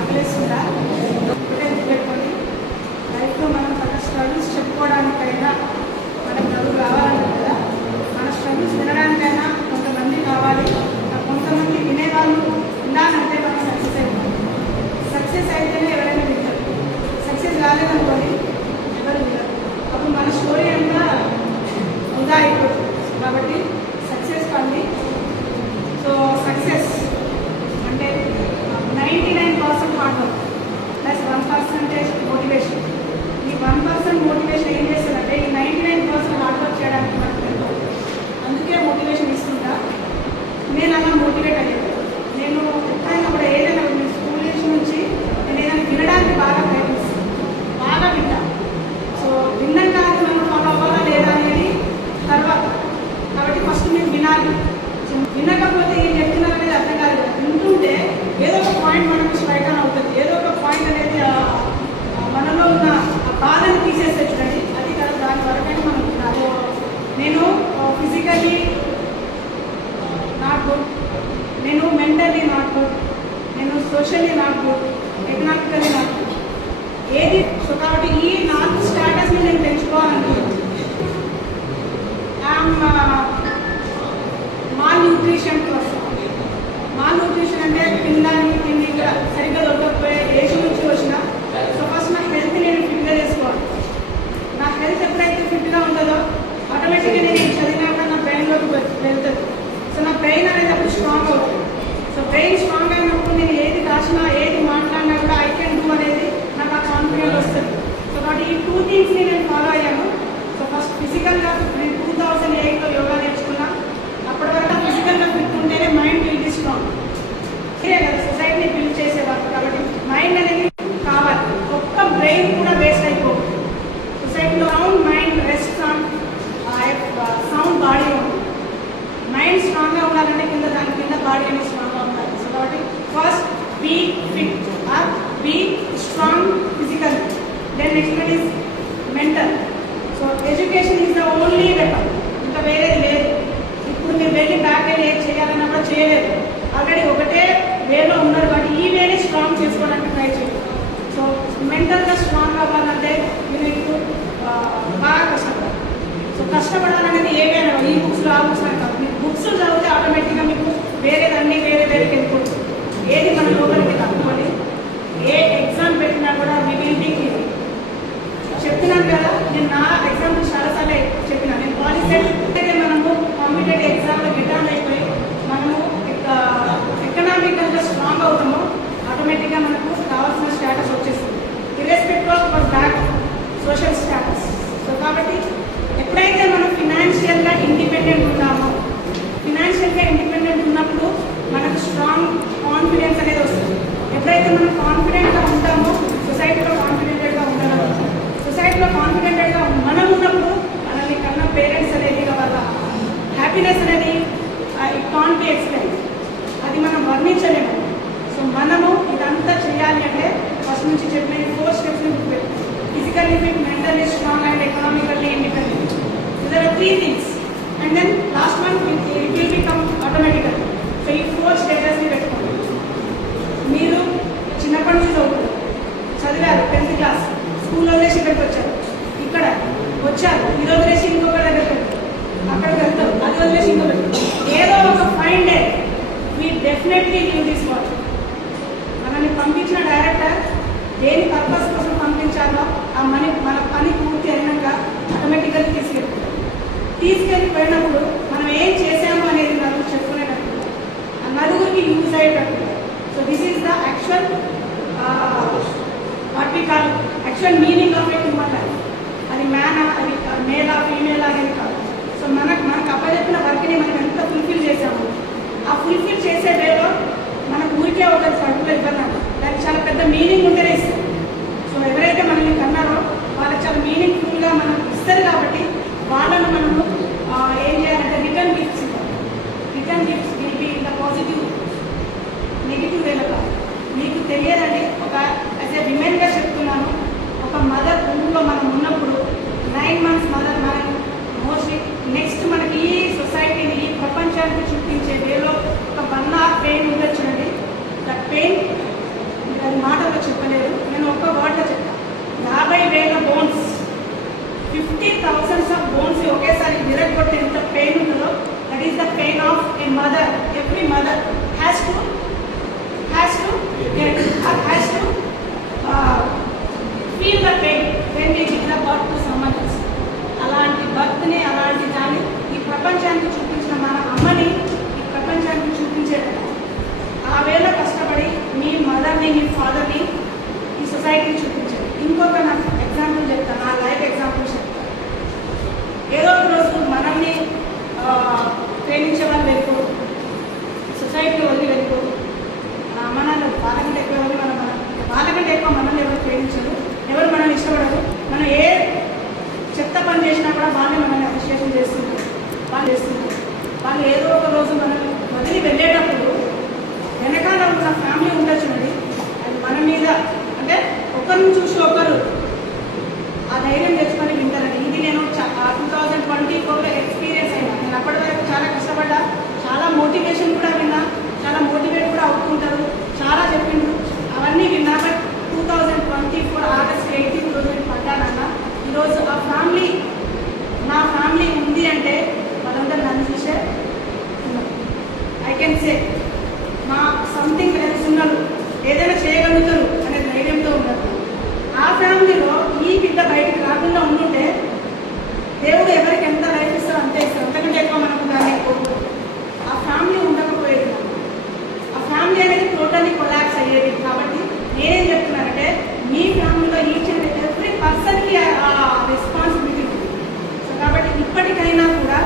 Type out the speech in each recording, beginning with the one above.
ఆకలిస్తుందా? పెట్టుకోండి. లైఫ్లో మనం మన స్ట్రగుల్స్ చెప్పుకోవడానికైనా మనకు నలుగురు రావాలంటారు కదా, మన స్ట్రగుల్స్ వినడానికైనా కొంతమంది కావాలి. కొంతమంది వినేవాళ్ళు ఉండాలంటే మనం సక్సెస్ అయిపోతాం. సక్సెస్ అయితేనే ఎవరైనా వింటారు. సక్సెస్ కాలేదనుకోని ఎవరు వినరు. అప్పుడు మన స్టోరీ అంతా వృధా అయిపోతుంది. కాబట్టి సక్సెస్ కండి. సో సక్సెస్ అంటే 99% హార్డ్ వర్క్ ప్లస్ 1% మోటివేషన్. ఈ 1% మోటివేషన్ ఏం చేస్తుందంటే ఈ 99% హార్డ్ వర్క్ చేయడానికి మనకు ఎంతో, అందుకే మోటివేషన్ ఇస్తుంటా. నేను అలా మోటివేట్ అయ్యాను. నేను ఎప్పుడైనా కూడా ఏదైనా స్కూల్ నుంచి నేను ఏదైనా వినడానికి బాగా ప్రయత్నిస్తాను, బాగా వింటా. సో విన్నాక మనం ఫాలో అవ్వాలా లేదా అనేది తర్వాత. కాబట్టి ఫస్ట్ మీరు వినాలి. వినకపోతే ఏం చెప్తున్నారు అనేది అర్థం కాదు. వింటుంటే ఏదో ఒక పాయింట్ మనకు స్ట్రైక్ అని అవుతుంది. ఏదో ఒక పాయింట్ అనేది మనలో ఉన్న బాధని తీసేస్తే చూడండి, అది కదా దాని వరకైనా మనం వినాలి. నేను ఫిజికల్లీ నాట్ గుడ్, నేను మెంటల్లీ నాట్ గుడ్, నేను socially not good, economically not good. ఏది సో కాబట్టి ఈ 4 స్టాటస్ని నేను పెంచుకోవాలనుకుంటున్నాను. మాల్ న్యూట్రిషన్ కోసం. మాల్ న్యూట్రిషన్ అంటే తినడానికి తిండి కూడా సరిగ్గా దొరకకపోయే ఏజ్ నుంచి వచ్చిన. సో ఫస్ట్ నా హెల్త్ నేను ఫిట్గా చేసుకోవాలి. నా హెల్త్ ఎప్పుడైతే ఫిట్గా ఉంటుందో ఆటోమేటిక్గా నేను చదివినాక నా బ్రెయిన్లోకి వెళ్తుంది. సో నా బ్రెయిన్ అనేది అప్పుడు స్ట్రాంగ్ అవుతుంది. సో బ్రెయిన్ స్ట్రాంగ్ అయినప్పుడు నేను ఏది రాసినా ఏది మాట్లాడినా కూడా ఐ కెన్ డూ అనేది నాకు ఆ కాన్ఫిడెన్స్ వస్తుంది. సో కాబట్టి ఈ 2 థింగ్స్ని నేను ఫాలో అయ్యాను. సో ఫస్ట్ ఫిజికల్గా నేను 2008లో యోగా నేర్చుకున్నా. అప్పటి వరకు ఫిజికల్గా ఫిట్ ఉంటేనే మైండ్ విల్ బి స్ట్రాంగ్. ఇదే కదా సొసైటీని బిల్డ్ చేసేవారు. కాబట్టి మైండ్ అనేది కావాలి. ఒక్క బ్రెయిన్ కూడా వేస్ట్ అయిపోతుంది. సొసైటీలో sound mind rest on sound body ఉంటుంది. మైండ్ స్ట్రాంగ్గా ఉండాలంటే దాని కింద బాడీ అనేది స్ట్రాంగ్గా ఉండాలి. సో కాబట్టి first be fit or be strong physical. Then next one is mental. So education is the only weapon, ఇంకా వేరేది లేదు. ఇప్పుడు మీరు వెళ్ళి బ్యాక్ వెళ్ళి ఏం చేయాలన్నా కూడా చేయలేదు. ఆల్రెడీ ఒకటే వేలో ఉన్నారు కాబట్టి ఈ వేని స్ట్రాంగ్ చేసుకోవడానికి ట్రై చేయండి. సో మెంటల్గా స్ట్రాంగ్ అవ్వాలంటే మీకు బాగా కష్టపడాలి. సో కష్టపడాలనేది ఏవైనా ఈ బుక్స్లో ఆ బుక్స్ అని కాదు. మీరు బుక్స్ చదివితే ఆటోమేటిక్గా మీకు వేరేదన్నీ వేరేకి వెళ్ళిపోతుంది. ఏది మన లోపలికి తక్కువని ఏ ఎగ్జామ్ పెట్టినా కూడా వివిలిటీ చెప్తున్నాను కదా. నేను నా ఎగ్జాంపుల్ చాలాసార్లు చెప్పినా. నేను పాలిసెట్ అయితే మనము కాంపిటేటివ్ ఎగ్జామ్లో గెటాన్ అయిపోయి మనము ఎకనామికల్గా స్ట్రాంగ్ అవుతామో ఆటోమేటిక్గా మనకు కావాల్సిన స్టేటస్ వచ్చేస్తుంది, irrespective of our back social status. So కాబట్టి ఎప్పుడైతే మనం ఫినాన్షియల్గా ఇండిపెండెంట్ ఉన్నామో, ఫినాన్షియల్గా ఇండిపెండెంట్ ఉన్నప్పుడు మనకు స్ట్రాంగ్ కాన్ఫిడెన్స్ అనేది వస్తుంది. ఎప్పుడైతే మనం కాన్ఫిడెంట్గా ఉంటామో సొసైటీలో కాన్ఫిడెంటెడ్గా ఉండగలుగుతాం. సొసైటీలో కాన్ఫిడెంటెడ్గా మనం ఉన్నప్పుడు మనల్ని కన్నా పేరెంట్స్ అనేది వాళ్ళ హ్యాపీనెస్ అనేది ఇట్ కాంట్ బి ఎక్స్ప్లెయిన్, అది మనం వర్ణించలేము. సో మనము ఇదంతా చేయాలి అంటే ఫస్ట్ నుంచి చెప్పిన 4 స్టెప్స్ని గుర్తుపెట్టాలి. Physically fit, mentally strong and economically independent. There are 3 things and then last one it will become automatical. So ఈ 4 స్టేటస్ని పెట్టుకోండి. మీరు చిన్నప్పటి నుంచి చదివారు 10th క్లాస్, స్కూల్లో వదిలేసి ఇక్కడికి వచ్చారు, ఇక్కడ వచ్చారు, ఈరోజు వదిలేసి ఇంకొక దగ్గర అక్కడికి వెళ్తారు, అది వదిలేసి ఇంకొకటి. ఏదో ఒక fine day we definitely leave this world. మనల్ని పంపించిన డైరెక్టర్ దేని పర్పస్ కోసం పంపించాలో ఆ మన పని పూర్తి అయినాక ఆటోమేటిక్గా తీసుకెళ్ళిపోయినప్పుడు మనం ఏం చేసాము అనేది నలుగురు చెప్పుకునేటప్పుడు, ఆ నలుగురికి యూజ్ అయ్యేటప్పుడు. So this is the actual what we call actual meaning of a human life. అది మ్యానా, అది మేలా ఫీమేలా అనేది కాదు. సో మనకు అప్పచెప్పిన వర్క్ని మనం ఎంత ఫుల్ఫిల్ చేసాము, ఆ ఫుల్ఫిల్ చేసే వేలో మనకు ఊరికే ఒక కడుపులో ఇబ్బంది అంటారు. దానికి చాలా పెద్ద మీనింగ్ ఉంటేనే ఇస్తారు. సో ఎవరైతే మనల్ని కన్నారో వాళ్ళకి చాలా మీనింగ్ఫుల్గా మనం ఇస్తారు. కాబట్టి వాళ్ళను మనము ఏం చేయాలంటే రిటర్న్ గిఫ్ట్స్ ఇవ్వాలి. Return gifts will be in the positive, negative వేలో కాదు. మీకు తెలియదండి, ఒక యాజ్ ఏ విమెన్గా చెప్తున్నాను, ఒక మదర్ ఊళ్ళో మనం ఉన్నప్పుడు 9 months మదర్ మనం మోస్ట్లీ నెక్స్ట్ మనకి ఈ సొసైటీని ఈ ప్రపంచానికి చూపించే వేలో ఒక 1 hour పెయిన్ ఉండొచ్చునండి. సొసైటీని చూపించండి. ఇంకొక నాకు ఎగ్జాంపుల్ చెప్తాను, నా లైఫ్ ఎగ్జాంపుల్ చెప్తాను. ఏదో ఒక రోజు మనల్ని ప్రేమించే వాళ్ళు వెళ్ళిపో, సొసైటీ వదిలి వెళ్ళిపో, మనల్ని వాళ్ళకంటే ఎక్కువ ఎవరు వాళ్ళకంటే ఎక్కువ మనల్ని ఎవరు ప్రేమించరు, ఎవరు మనల్ని ఇష్టపడరు. మనం ఏ చెత్త పని చేసినా కూడా వాళ్ళే మనల్ని అప్రిషియేషన్ చేస్తుంటారు, వాళ్ళు ఏదో ఒక రోజు మనల్ని వదిలి వెళ్ళేటప్పుడు వెనకాల ఉన్న ఫ్యామిలీ ఉండొచ్చునండి, అది మన మీద అంటే ఒకరిని చూసి ఒకరు ఆ ధైర్యం తెచ్చుకొని వింటారండి. ఇది నేను 2024లో ఎక్స్పీరియన్స్ అయినా. నేను అప్పటి వరకు చాలా కష్టపడ్డా, చాలా మోటివేషన్ కూడా విన్నా, చాలా మోటివేట్ కూడా అవుతుంటారు, చాలా చెప్పిండ్రు, అవన్నీ విన్నా. బట్ 2024 ఆగస్ట్ 18 రోజు నేను పడ్డానన్న. ఈరోజు ఆ ఫ్యామిలీ, నా ఫ్యామిలీ ఉంది అంటే వాళ్ళందరూ నన్ను చూసే ఐ కెన్ సే మా సంథింగ్ తెలుసున్నారు, ఏదైనా చేయగలుగుతారు అనే ధైర్యంతో ఉన్నారు. ఆ ఫ్యామిలీలో ఈ బిడ్డ బయటికి రాకుండా ఉంటుంటే దేవుడు ఎవరికి ఎంత లైఫ్ ఇస్తారో అంతే ఇస్తారు, అంతకంటే ఎక్కువ మనకు దాన్ని ఆ ఫ్యామిలీ ఉండకపోయేది, ఆ ఫ్యామిలీ అనేది టోటల్లీ కొలాప్స్ అయ్యేది. కాబట్టి నేనేం చెప్తున్నానంటే మీ ఫ్యామిలీలో ఈచ్ అండ్ ఎవ్రీ పర్సన్కి ఆ రెస్పాన్సిబిలిటీ ఉంది. సో కాబట్టి ఇప్పటికైనా కూడా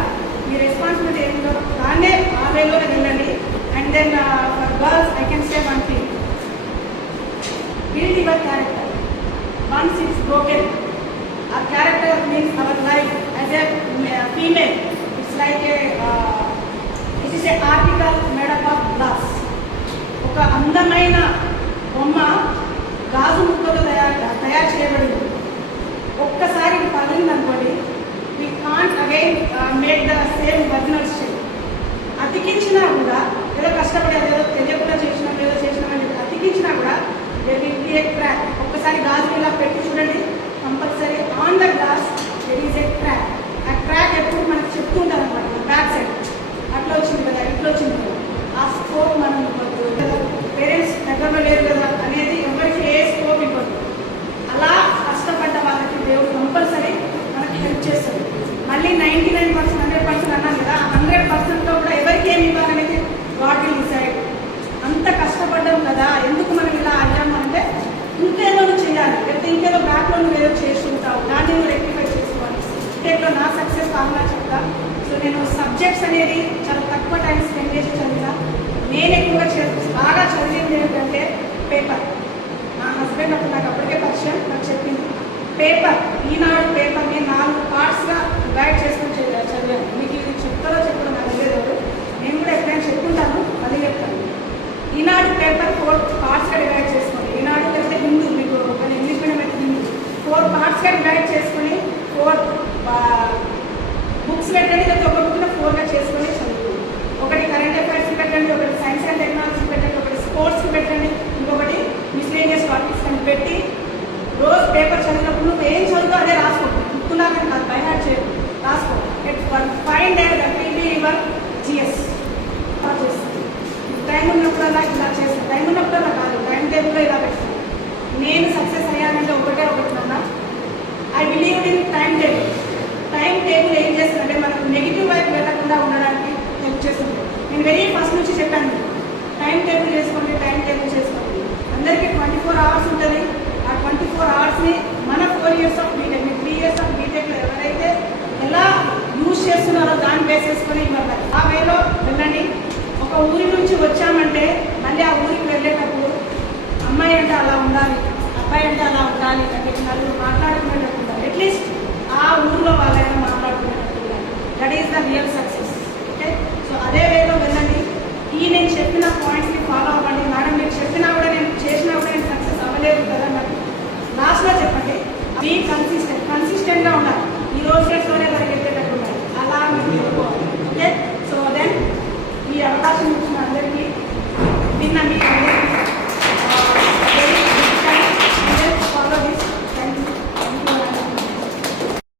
మీ రెస్పాన్సిబిలిటీ ఏంటో దాన్నే ఆ వేలోనే వెళ్ళండి. And then for girls I can say one thing, build your character. Once it's broken, our character means our life as a female. It's like it is a article made up of glass. ఒక అందమైన బొమ్మ గాజు ముక్కతో తయారు చేయబడింది. ఒక్కసారి పగిలింది అనుకోండి, we can't again make the same original shape. అతికించినా కూడా ఏదో కష్టపడి అదేదో తెలియకుండా చేసినాం ఏదో చేసినామని అతికించినా కూడా there will be a crack. ఒక్కసారి గాజు ఇలా పెట్టి చూడండి, compulsory on the glass there is a crack. ఆ క్రాక్ ఎప్పుడు మనకు చెప్తూ ఉంటారు అనమాట, బ్యాక్ సైడ్ అట్లా వచ్చింది కదా, ఇట్లా వచ్చింది కదా, ఆ స్కోప్ మనం ఇవ్వద్దు. పేరెంట్స్ దగ్గరలో లేరు కదా అనేది ఎవరికి ఏ స్కోప్ ఇవ్వద్దు. అలా కష్టపడ్డ వాళ్ళకి దేవుడు కంపల్సరీ మనకి హెల్ప్ చేస్తారు. మళ్ళీ 99% 100% అన్నాను కదా, 100%లో కూడా ఎవరికి ఏమి ఇవ్వాలనేది గాడ్ విల్ డిసైడ్. అంత కష్టపడ్డాం కదా, ఎందుకు మనం ఇలా అయ్యాము అంటే ఇంకేదో చేయాలి, లేకపోతే ఇంకేదో బ్యాక్లో నువ్వు ఏదో చేస్తుంటావు, దాన్ని నువ్వు రెక్టిఫై చేసుకోవాలి. ఇంకేట్లో నా సక్సెస్ కావాలని చెప్తా. సో నేను సబ్జెక్ట్స్ అనేది చాలా తక్కువ టైం స్పెండ్ చేసి చదివినా. నేను ఎక్కువగా బాగా చదివింది ఏంటంటే పేపర్. నా హస్బెండ్ అప్పుడు నాకు అప్పటికే పరిచయం, నాకు చెప్పింది పేపర్, ఈనాడు పేపర్ని 4 పార్ట్స్గా డివైడ్ చేసుకుని చదివాను. మీకు ఇది చెప్తారో చెప్పడం నాకు తెలియదు, నేను కూడా ఎప్పుడైనా చెప్పుకుంటాను, మళ్ళీ చెప్తాను. ఈనాడు పేపర్ 4 పార్ట్స్గా డివైడ్ చేసుకోండి. ఈనాడు లేకపోతే హిందూ, మీకు ఒక ఇంగ్లీష్ మీడియం అయితే హిందూ 4 పార్ట్స్గా డివైడ్ చేసుకుని 4 బుక్స్ పెట్టండి, లేకపోతే ఒక బుక్లో 4గా చేసుకొని చదువుకోండి. ఒకటి కరెంట్ అఫైర్స్కి పెట్టండి, ఒకటి సైన్స్ అండ్ టెక్నాలజీకి పెట్టండి, ఒకటి స్పోర్ట్స్కి పెట్టండి, ఇంకొకటి మిస్లేనియస్ టాపిక్స్ అని పెట్టి రోజు పేపర్ చదివినప్పుడు నువ్వు ఏం చదువుతో అదే రాసుకోండి. గుర్తున్నారని కాదు, బై హార్ట్ చేయండి, రాసుకోండి. Find day that will be your GS. Time ఉన్నప్పుడల్లా ఇలా చేస్తాను, టైం ఉన్నప్పుడల్లా కాదు, టైం టేబుల్లో ఇలా పెడతాను. నేను సక్సెస్ అయ్యానంటే ఒకటి అన్నా, I believe in time table. Time table ఏం చేస్తుందంటే మనకు నెగిటివ్ వైపు వెళ్ళకుండా ఉండడానికి హెల్ప్ చేస్తుంది. నేను వెరీ ఫస్ట్ నుంచి చెప్పాను, టైం టేబుల్ చేసుకోండి, టైం టేబుల్ చేసుకోండి. అందరికీ 24 hours ఉంటుంది. ఆ 24 hoursని మన 4 years of BTech, 3 years of బీటెక్లో ఎవరైతే ఎలా యూజ్ చేస్తున్నారో దాన్ని బేస్ చేసుకొని ఇవ్వాలి. ఆ వేలో వెళ్ళండి. ఒక ఊరి నుంచి వచ్చామంటే మళ్ళీ ఆ ఊరికి వెళ్ళేటప్పుడు అమ్మాయి అంటే అలా ఉండాలి, అబ్బాయి అంటే అలా ఉండాలి అంటే నలుగురు మాట్లాడుకునేటట్టు ఉండాలి. అట్లీస్ట్ ఆ ఊరిలో వాళ్ళైనా మాట్లాడుకునేటట్టు ఉండాలి. That is the real success. Okay, so అదే వేలో వెళ్ళండి. నేను చెప్పిన పాయింట్స్ని ఫాలో అవ్వండి. మేడం మీరు చెప్పినా కూడా నేను చేసినా కూడా నేను సక్సెస్ అవ్వలేదు కదా, నాకు లాస్ట్లో చెప్పండి. మీ కన్సిస్టెంట్గా ఉండాలి. ఈ రోజు రేట్లోనే పరిగెత్తేటట్టు ఉండాలి. అలా మీరు చెప్పుకోవాలి. ఓకే, సో దెన్ ఈ అవకాశం ఇచ్చిన అందరికీ నిన్న మీ